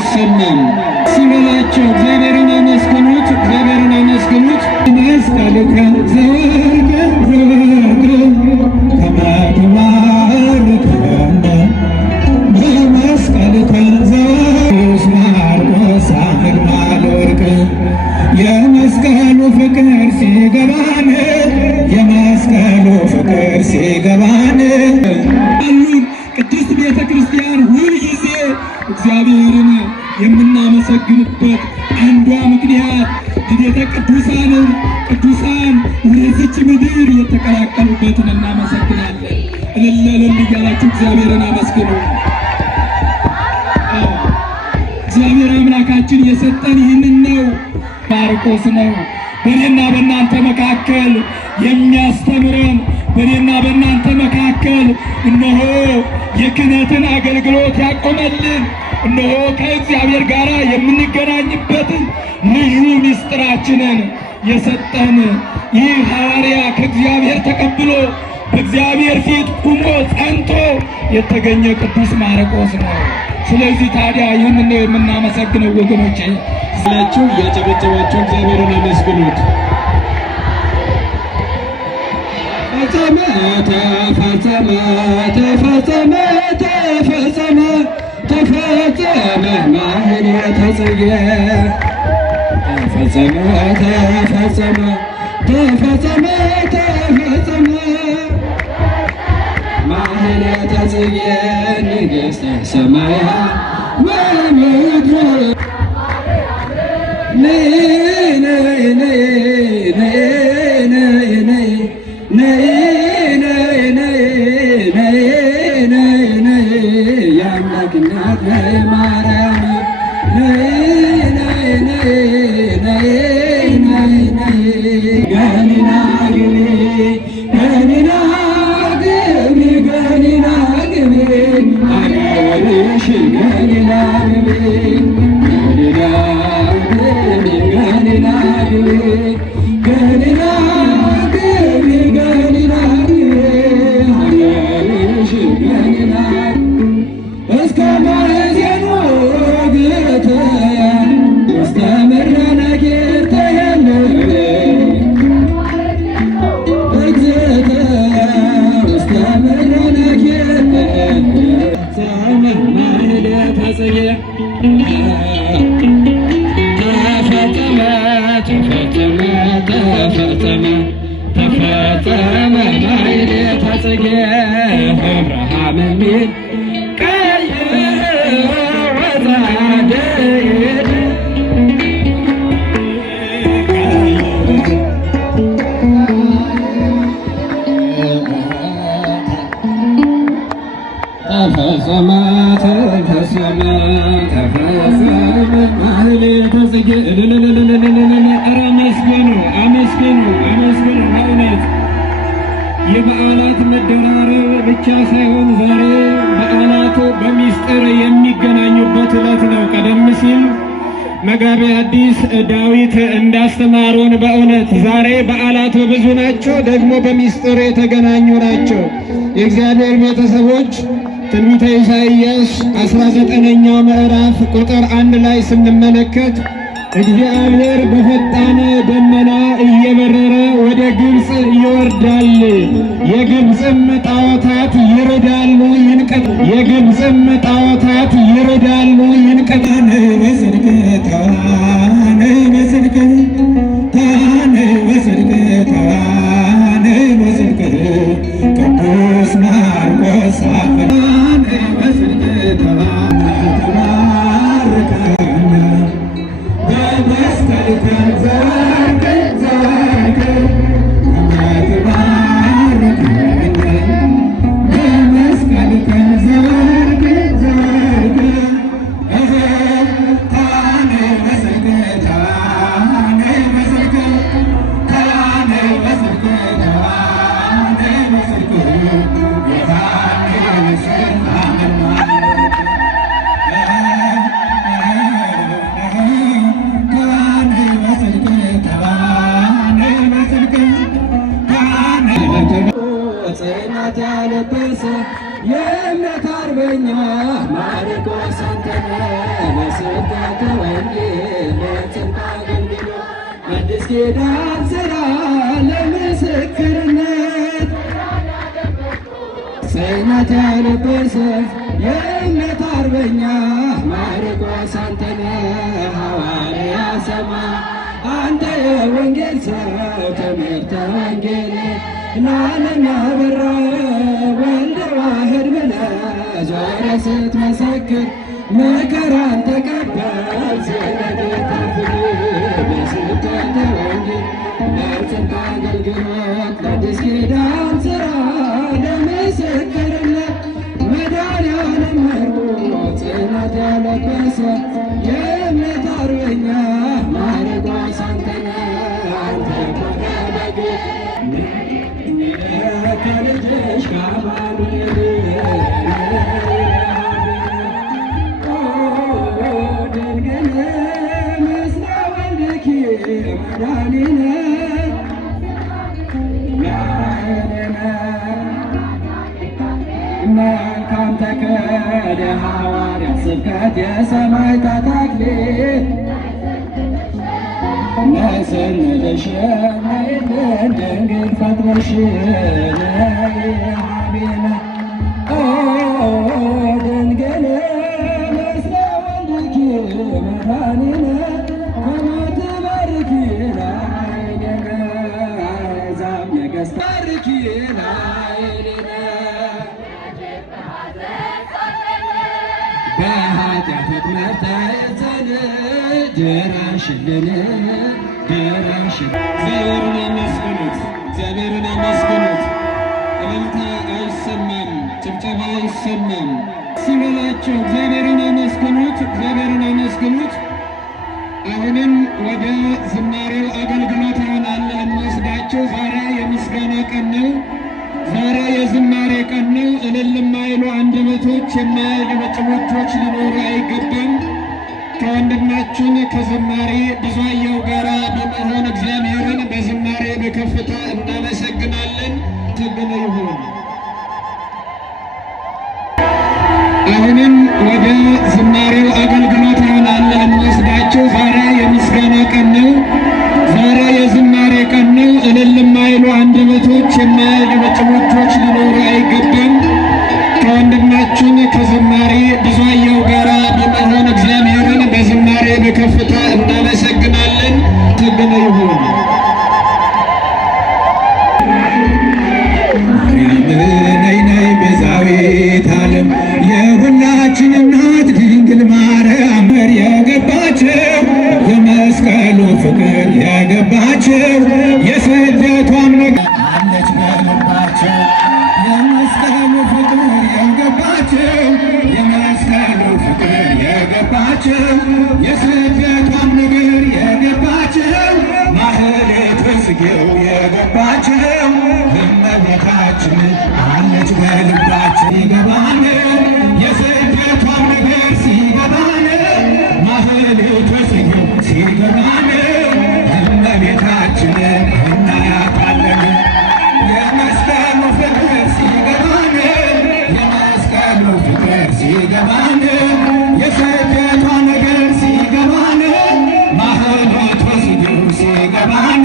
አይሰማም። ሲበላቸው እግዚአብሔርን አመስግኑት፣ እግዚአብሔርን አመስግኑት። መስቀልከ ዘወርቅ ከመ ትባርከነ በመስቀልከ ዘወርቅ ማርቆስ አግማል ወርቅ የመስቀሉ ፍቅር ሲገባን የመስቀሉ ፍቅር ሲገባን አሉን ቅድስት ቤተ ክርስቲያን ሁልጊዜ እግዚአብሔርን የምናመሰግንበት አንዷ ምክንያት ልደተ ቅዱሳንን ቅዱሳን ወደዚች ምድር የተቀላቀሉበትን እናመሰግናለን። እልል እልል እያላችሁ እግዚአብሔርን አመስግኑ። እግዚአብሔር አምላካችን የሰጠን ይህንን ነው። ማርቆስ ነው በእኔና በእናንተ መካከል የሚያስተምረን። በእኔና በእናንተ መካከል እነሆ የክህነትን አገልግሎት ያቆመልን፣ እነሆ ከእግዚአብሔር ጋር የምንገናኝበትን ልዩ ምስጢራችንን የሰጠን ይህ ሐዋርያ ከእግዚአብሔር ተቀብሎ በእግዚአብሔር ፊት ቁሞ ጸንቶ የተገኘ ቅዱስ ማርቆስ ነው። ስለዚህ ታዲያ ይህንን ነው የምናመሰግነው ወገኖቼ። ስላችሁ ያጨበጨባችሁ እግዚአብሔርን አመስግኑት። ተፈጸመ ተፈጸመ ተፈጸመ ተፈጸመ ተፈጸመ ማህሌተ ጽጌ ተፈጸመ ተፈጸመ ተፈጸመ ተፈጸመ ማህሌተ ጽጌ ንግሥተ ሰማያት ወምድር የበዓላት መደራረብ ብቻ ሳይሆን ዛሬ በዓላቱ በሚስጥር የሚገናኙበት ዕለት ነው። ቀደም ሲል መጋቤ ሐዲስ ዳዊት እንዳስተማሩን በእውነት ዛሬ በዓላቱ ብዙ ናቸው፣ ደግሞ በሚስጥር የተገናኙ ናቸው። የእግዚአብሔር ቤተሰቦች ትንቢተ ኢሳይያስ 19ኛው ምዕራፍ ቁጥር 1 ላይ ስንመለከት እግዚአብሔር በፈጣን ደመና እየበረረ ወደ ግብፅ ይወርዳል፣ የግብፅም ጣዖታት ይረዳሉ የግብፅም ጣዖታት ይረዳሉ ይንቀጣል በጽድቅ ታነ በጽድቅ ታነ በጽድቅ ታነ በጽድቅ ቅዱስ ማርቆስ ታነ በጽድቅ ታነ ጽናት ያለበሰ የእምነት አርበኛ ማርቆስ አንተነህ ለስብከተ ወንጌል ለጽድቅ አገልግሎ አዲስ ኪዳን ሥራ ለምስክርነት ጽናት ያለበሰ የእምነት አርበኛ ማርቆስ አንተነህ ሐዋርያ ሰማይ አንተ የወንጌል ሰው ትምህርተ ወንጌል ለዓለም ያበራ ወልደ ዋህድ ብለህ ዞረ ስትመሰክር መከራን ተቀበል ስለ ጌታ ፍቅር በስብከተ ወንጌል ለጽድቅ አገልግሎት ለአዲስ ኪዳን ሥራ ለምስክርነት መድኃኔዓለም መርቆ ጽናት ያለበሰ የእምነት አርበኛ ማርቆስ አንተነህ አንተ ኮከበ ከልጅሽ ከአማኑኤል ድንግል ምስለ ወልድኪ መድኃኒነ መልካም ተከለ ሐዋርያ ስብከት የሰማዕታት አክሊል ነስንልሽ ነይልን ድንግል ፈጥነሽ ነይ ሀቤነ ድንግል ምስለ ወልድኪ መድኃኒነ ከመ ትባርኪ ላዕሌነ አሕዛብ ነገሥት ባርኪ ላዕሌነ በኃጢአት መታየትን ድረሽልን እግዚአብሔርን አመስግኑት፣ እግዚአብሔርን አመስግኑት። እልልታ አይሰማም፣ ጭብጨባ አይሰማም። ሲበላቸው እግዚአብሔርን አመስግኑት፣ እግዚአብሔርን አመስግኑት። አሁንም ወደ ዝማሬው አገልግሎት ይሆናል እንወስዳቸው። ዛሬ የምስጋና ቀን ነው። ዛሬ የዝማሬ ቀን ነው። እልል የማይሉ አንደበቶች፣ የማያጨበጭቡ እጆች ሊኖሩ አይገባም። ከወንድማችን ከዝማሬ ብዙአየሁ ጋር በመሆን እግዚአብሔርን በዝማሬ በከፍታ እናመሰግናለን። ተገነ ይሁን። አሁንም ወደ ዝማሬው አገልግሎት ይሆናል እንወስዳቸው። ዛሬ የምስጋና ቀን ነው። ዛሬ የዝማሬ ቀን ነው። እልል የማይሉ አንደበቶች፣ የማያጨበጭቡ እጆች ሊኖሩ አይገባም። ከወንድማችን ከዝማሬ ብዙአየሁ ጋር በመሆን እግዚአብሔርን በዝማሬ በከፍታ እናመሰግናለን። ተገነ ይሁን። ማርያም ነይ ነይ ቤዛዊተ ዓለም የሁላችን እናት ድንግል ማርያም የገባችው የመስቀሉ ፍቅር የገባችው የስደቷም ነገር አለች በልባቸው የመስቀሉ ፍቅር የገባችው የመስቀሉ ፍቅር የገባችው የስደቷም ነገር የገባችው ማህሌተ ጽጌው የገባችው እመቤታችን አለች በልባችን ሲገባን የስደቷም ነገር ሲገባን ማህሌተ ጽጌው ሲገባን እመቤታችን እናያታለን። የመስቀሉ ፍቅር ሲገባን የመስቀሉ ፍቅር ሲገባን የስደቷ ነገር ሲገባን ማህሌተ ጽጌው ሲገባን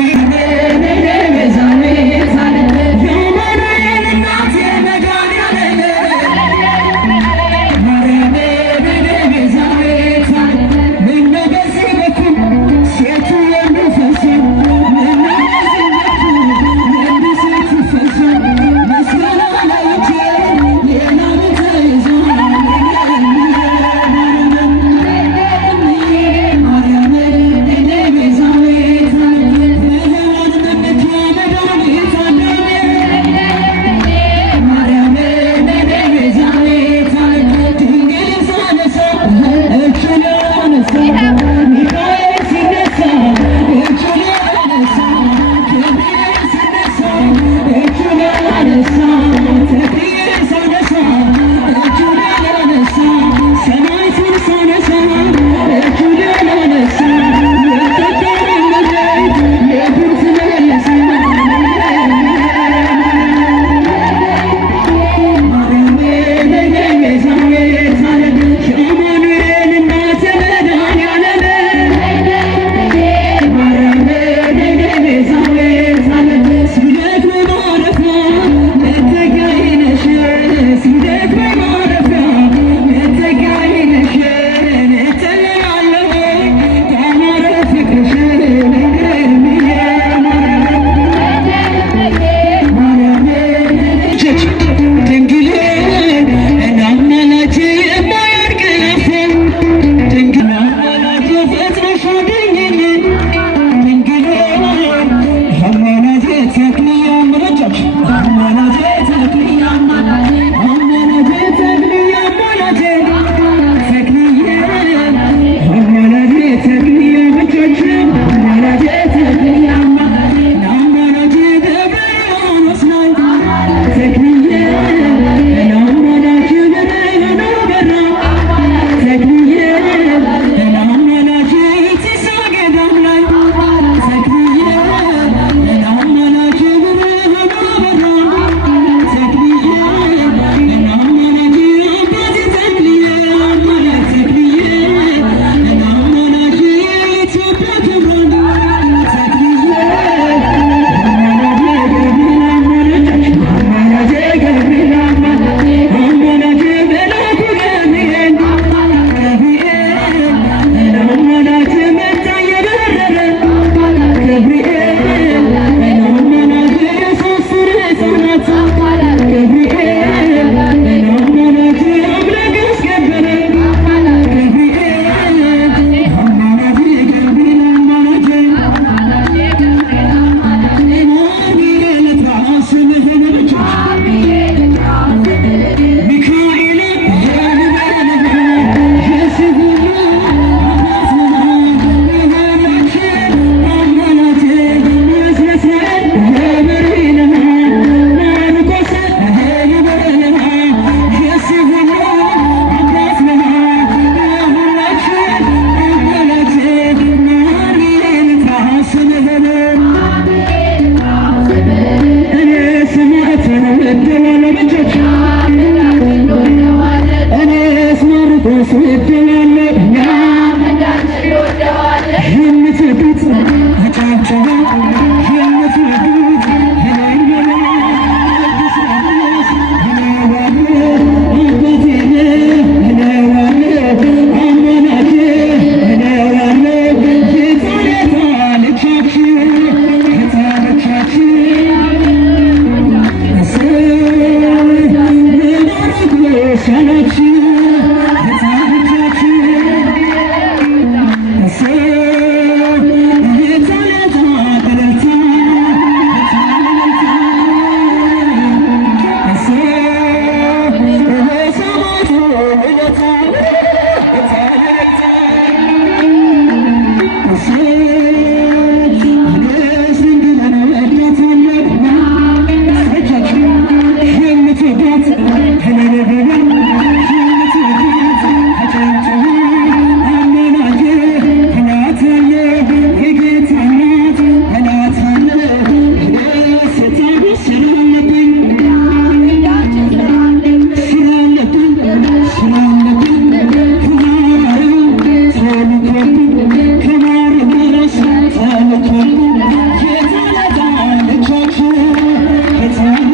ተነሳ